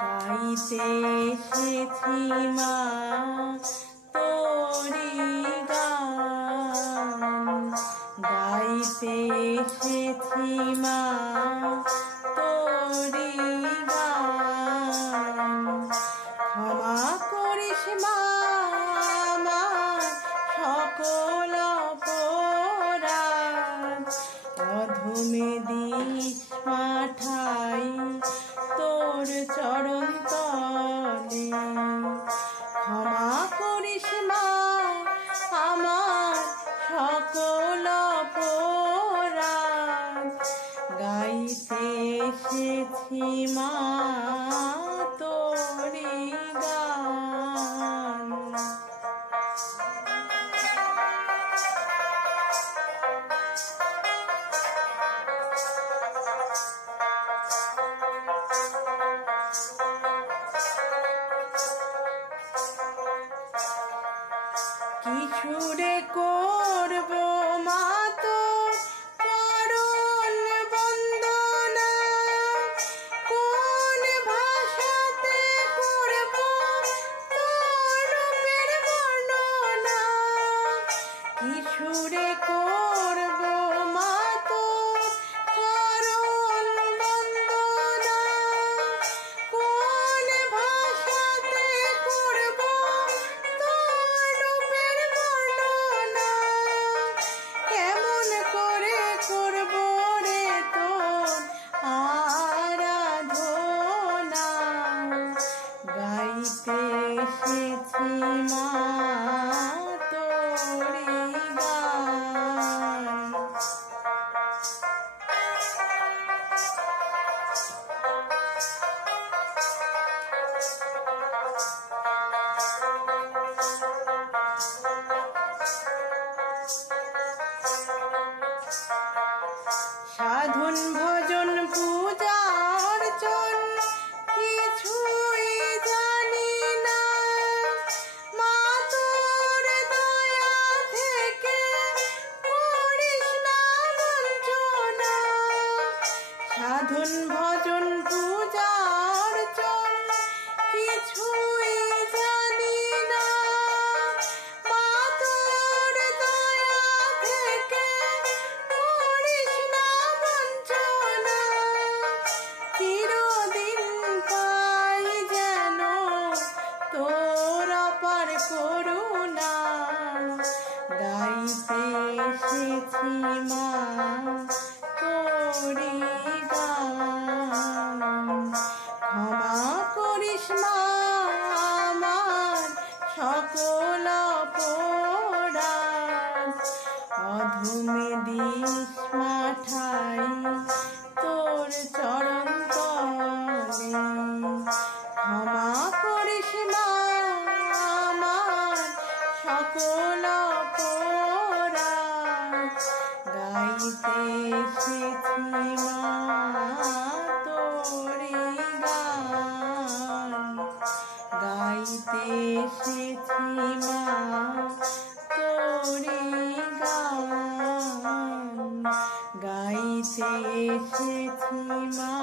গাইতে এসেছি মা তোরি গান, গাইতে এসেছি মা তোরি গান। ক্ষমা করিস মা আমার সকল অপরাধ, অধমে দিস মা ঠাই তোর চরণ তলে। ক্ষমা করিস মা আমার সকল অপরাধ, গাইতে এসেছি মা তোরি গান। কি সুরে করব মা তোর চরণ বন্দনা, কোন ভাষাতে করব তোর রূপের বর্ণনা। কি সুরে করব মা তোর চরণ বন্দনা, কোন ভাষাতে করব তোর রূপের বর্ণনা। কেমন করে করব রে তোর আরাধনা, গাইতে এসেছি মা তোরি গান। সাধন ভজন পূজা অর্চন কিছুই জানি না, মা তোর দয়া থেকে করিস না বঞ্চনা। সাধন ভজন পূজা অর্চন কিছুই জানি না, মা তোর দয়া থেকে করিস না বঞ্চনা। চিরদিন পাই যেন তোর অপার করুণা, গাইতে এসেছি মা তোরি গান। ক্ষমা করিস মা আমার সকল অপরাধ, অধমে দিস মা ঠাই তোর চরণ তলে। ক্ষমা করিস মা আমার সকল অপরাধ, গাইতে এসেছি মা তোরি গান। গাইতে এসেছি মা তোরি গান, গাইতে এসেছি মা।